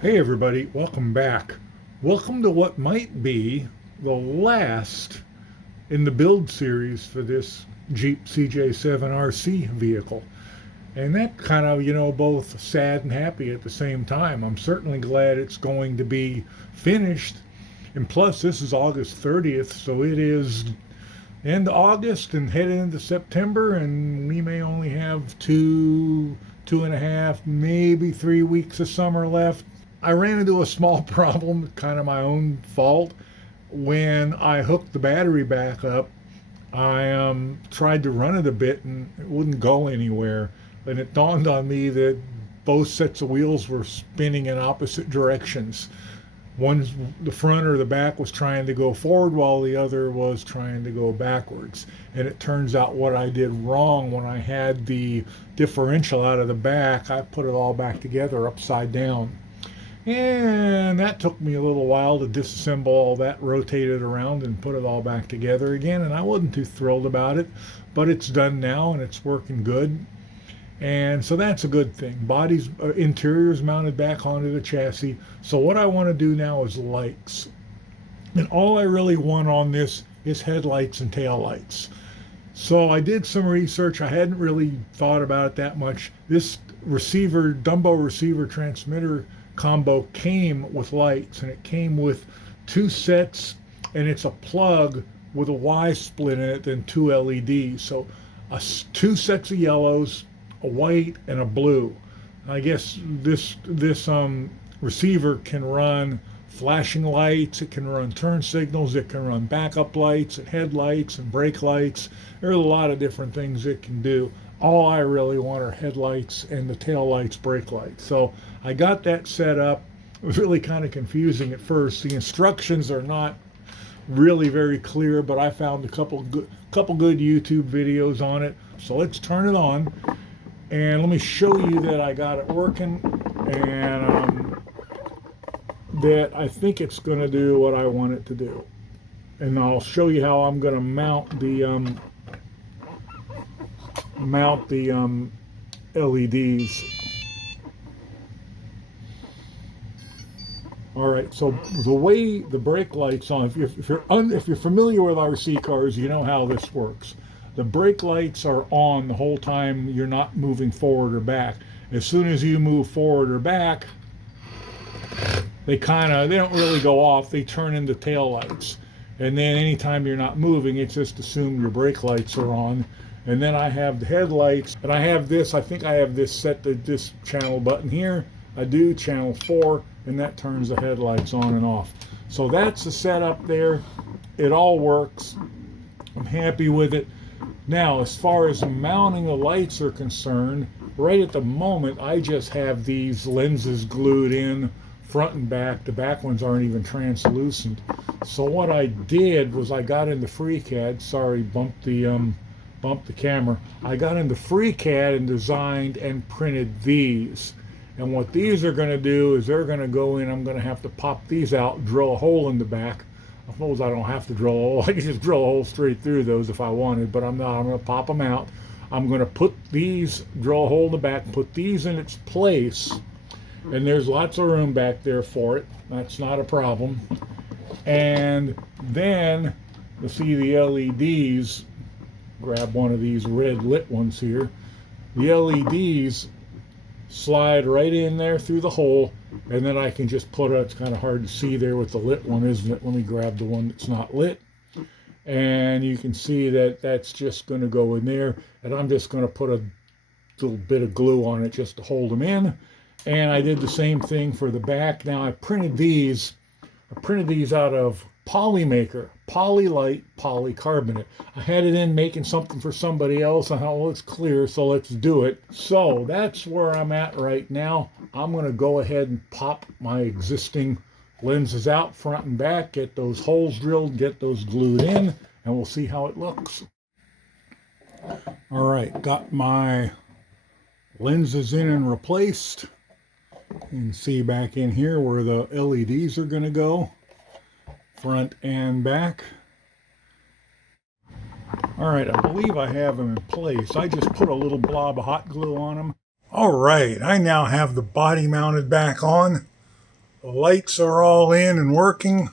Hey everybody, welcome back. Welcome to what might be the last in the build series for this Jeep CJ-7 RC vehicle. And that kind of, both sad and happy at the same time. I'm certainly glad it's going to be finished. And plus, this is August 30th, so it is end of August and heading into September, and we may only have two and a half, maybe 3 weeks of summer left. I ran into a small problem, kind of my own fault. When I hooked the battery back up, I tried to run it a bit and it wouldn't go anywhere. And it dawned on me that both sets of wheels were spinning in opposite directions. One, the front or the back was trying to go forward while the other was trying to go backwards. And it turns out what I did wrong when I had the differential out of the back, I put it all back together upside down. And that took me a little while to disassemble all that, rotate it around, and put it all back together again. And I wasn't too thrilled about it, but it's done now and it's working good. And so that's a good thing. Body's interior's mounted back onto the chassis. So what I want to do now is lights. And all I really want on this is headlights and tail lights. So I did some research. I hadn't really thought about it that much. This receiver, Dumbo receiver transmitter combo came with lights, and it came with two sets, and it's a plug with a Y split in it and two LEDs. So two sets of yellows, a white and a blue. I guess this receiver can run flashing lights, it can run turn signals, it can run backup lights and headlights and brake lights. There are a lot of different things it can do. All I really want are headlights and the tail lights, brake lights. So I got that set up. It was really kind of confusing at first. The instructions are not really very clear, but I found a couple good YouTube videos on it. So let's turn it on. And let me show you that I got it working, and that I think it's going to do what I want it to do. And I'll show you how I'm going to mount the LEDs. All right, so the way the brake lights on, if you're familiar with RC cars, you know how this works. The brake lights are on the whole time you're not moving forward or back. As soon as you move forward or back, they don't really go off. They turn into tail lights. And then anytime you're not moving, it's just assume your brake lights are on. And then I have the headlights, and I think I have this set to this channel button here. I do channel 4, and that turns the headlights on and off. So that's the setup there. It all works. I'm happy with it. Now, as far as mounting the lights are concerned, right at the moment, I just have these lenses glued in front and back. The back ones aren't even translucent. So what I did was I got into FreeCAD. Sorry, bumped the camera. I got into FreeCAD and designed and printed these. And what these are going to do is they're going to go in. I'm going to have to pop these out, drill a hole in the back. I suppose I don't have to drill a hole. I can just drill a hole straight through those if I wanted, but I'm not. I'm going to pop them out. I'm going to drill a hole in the back, put these in its place, and there's lots of room back there for it. That's not a problem. And then, you see the LEDs, grab one of these red lit ones here. The LEDs slide right in there through the hole, and then I can just it's kind of hard to see there with the lit one, isn't it? Let me grab the one that's not lit, and you can see that that's just going to go in there, and I'm just going to put a little bit of glue on it just to hold them in. And I did the same thing for the back. Now I printed these out of Polymaker, Polylite polycarbonate. I had it in making something for somebody else. I thought, well, it's clear, so let's do it. So that's where I'm at right now. I'm going to go ahead and pop my existing lenses out front and back, get those holes drilled, get those glued in, and we'll see how it looks. All right, got my lenses in and replaced. You can see back in here where the LEDs are going to go, front and back. All right, I believe I have them in place. I just put a little blob of hot glue on them. All right, I now have the body mounted back on. The lights are all in and working.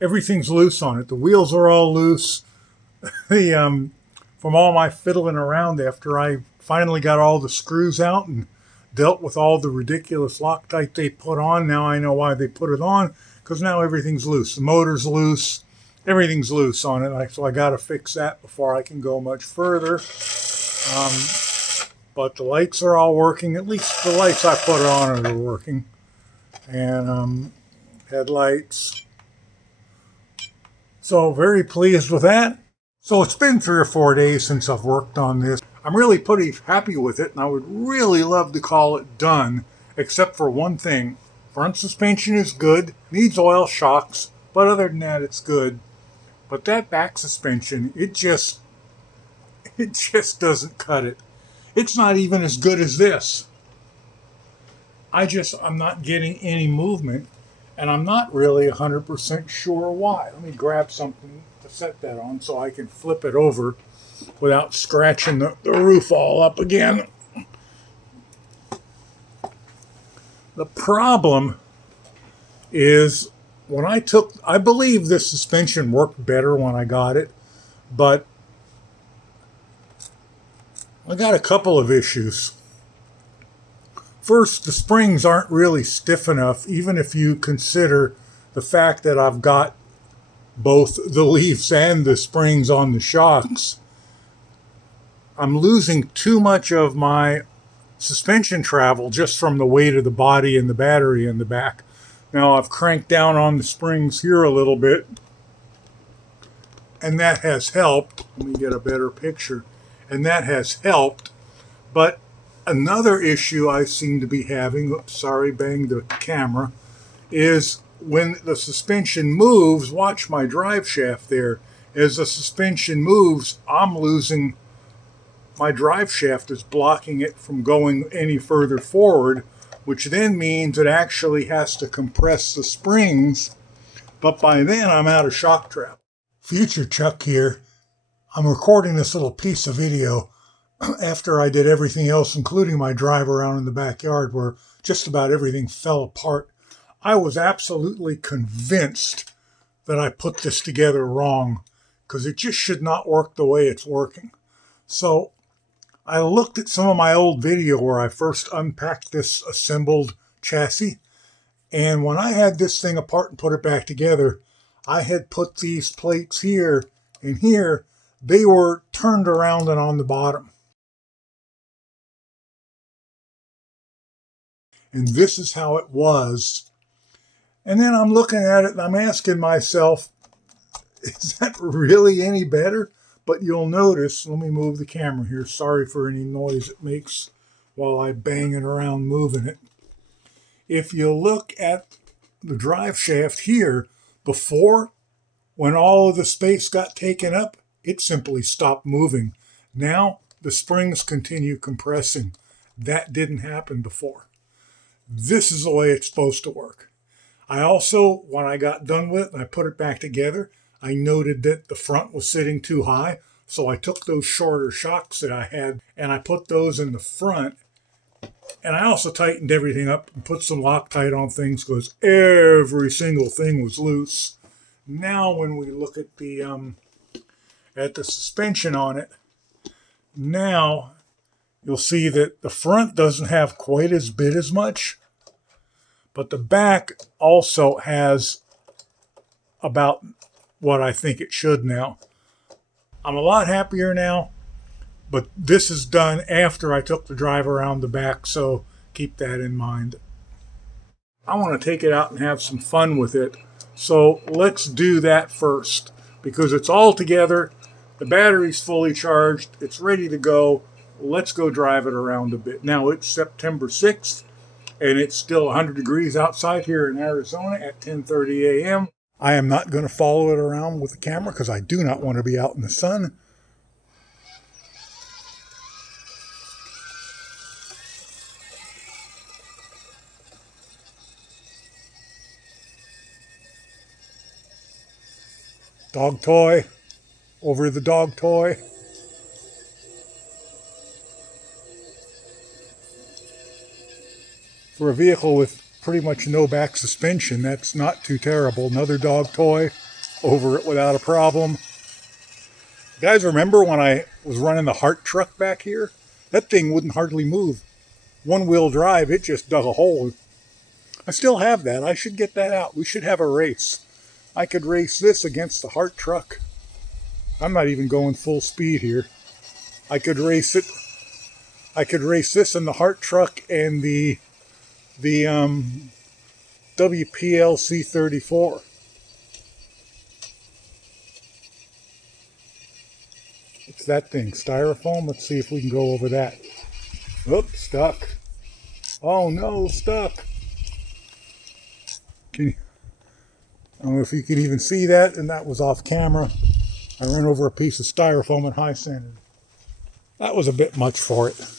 Everything's loose on it. The wheels are all loose. The from all my fiddling around after I finally got all the screws out and dealt with all the ridiculous Loctite they put on. Now I know why they put it on, because now everything's loose. The motor's loose. Everything's loose on it. So I got to fix that before I can go much further. Um, but the lights are all working. At least the lights I put on are working. And headlights. So very pleased with that. So it's been 3 or 4 days since I've worked on this. I'm really pretty happy with it, and I would really love to call it done, except for one thing. Front suspension is good, needs oil shocks, but other than that, it's good. But that back suspension, it just doesn't cut it. It's not even as good as this. I'm not getting any movement, and I'm not really 100% sure why. Let me grab something to set that on so I can flip it over without scratching the roof all up again. The problem is I believe this suspension worked better when I got it, but I got a couple of issues. First, the springs aren't really stiff enough, even if you consider the fact that I've got both the leaves and the springs on the shocks. I'm losing too much of my suspension travel just from the weight of the body and the battery in the back. Now I've cranked down on the springs here a little bit, and that has helped. Let me get a better picture. And that has helped. But another issue I seem to be having, oops, sorry, banged the camera, is when the suspension moves, watch my drive shaft there. As the suspension moves, I'm losing, my drive shaft is blocking it from going any further forward, which then means it actually has to compress the springs. But by then, I'm out of shock trap. Future Chuck here. I'm recording this little piece of video after I did everything else, including my drive around in the backyard where just about everything fell apart. I was absolutely convinced that I put this together wrong, because it just should not work the way it's working. So I looked at some of my old video where I first unpacked this assembled chassis, and when I had this thing apart and put it back together, I had put these plates here and here. They were turned around and on the bottom. And this is how it was. And then I'm looking at it and I'm asking myself, is that really any better? But you'll notice, let me move the camera here. Sorry for any noise it makes while I bang it around moving it. If you look at the drive shaft here, before, when all of the space got taken up, it simply stopped moving. Now the springs continue compressing. That didn't happen before. This is the way it's supposed to work. I also, when I got done with it and I put it back together, I noted that the front was sitting too high. So I took those shorter shocks that I had and I put those in the front. And I also tightened everything up and put some Loctite on things because every single thing was loose. Now when we look at the suspension on it, now you'll see that the front doesn't have quite as bit as much, but the back also has about what I think it should now. I'm a lot happier now, but this is done after I took the drive around the back, so keep that in mind. I want to take it out and have some fun with it, so let's do that first, because it's all together, the battery's fully charged, it's ready to go. Let's go drive it around a bit. Now it's September 6th, and it's still 100 degrees outside here in Arizona at 10:30 a.m. I am not going to follow it around with the camera because I do not want to be out in the sun. Dog toy, over the dog toy. For a vehicle with pretty much no back suspension, that's not too terrible. Another dog toy over it without a problem. You guys remember when I was running the Hart truck back here? That thing wouldn't hardly move. One-wheel drive, it just dug a hole. I still have that. I should get that out. We should have a race. I could race this against the Hart truck. I'm not even going full speed here. I could race it. I could race this in the Hart truck and the WPLC 34. It's that thing, styrofoam. Let's see if we can go over that. Oops, stuck. Oh no, stuck. I don't know if you can even see that, and that was off camera. I ran over a piece of styrofoam at high standard. That was a bit much for it.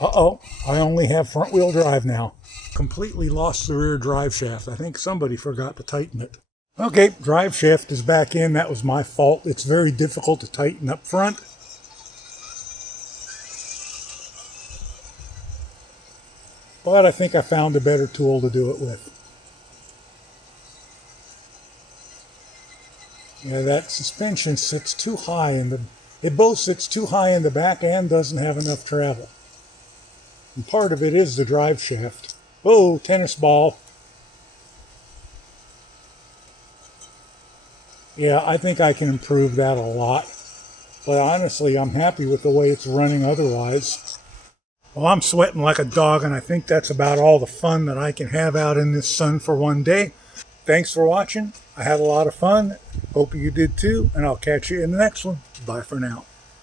Uh-oh, I only have front-wheel drive now. Completely lost the rear drive shaft. I think somebody forgot to tighten it. Okay, drive shaft is back in. That was my fault. It's very difficult to tighten up front. But I think I found a better tool to do it with. Yeah, that suspension sits too high it both sits too high in the back and doesn't have enough travel. And part of it is the drive shaft. Oh, tennis ball. Yeah, I think I can improve that a lot. But honestly, I'm happy with the way it's running otherwise. Well, I'm sweating like a dog, and I think that's about all the fun that I can have out in this sun for one day. Thanks for watching. I had a lot of fun. Hope you did too, and I'll catch you in the next one. Bye for now.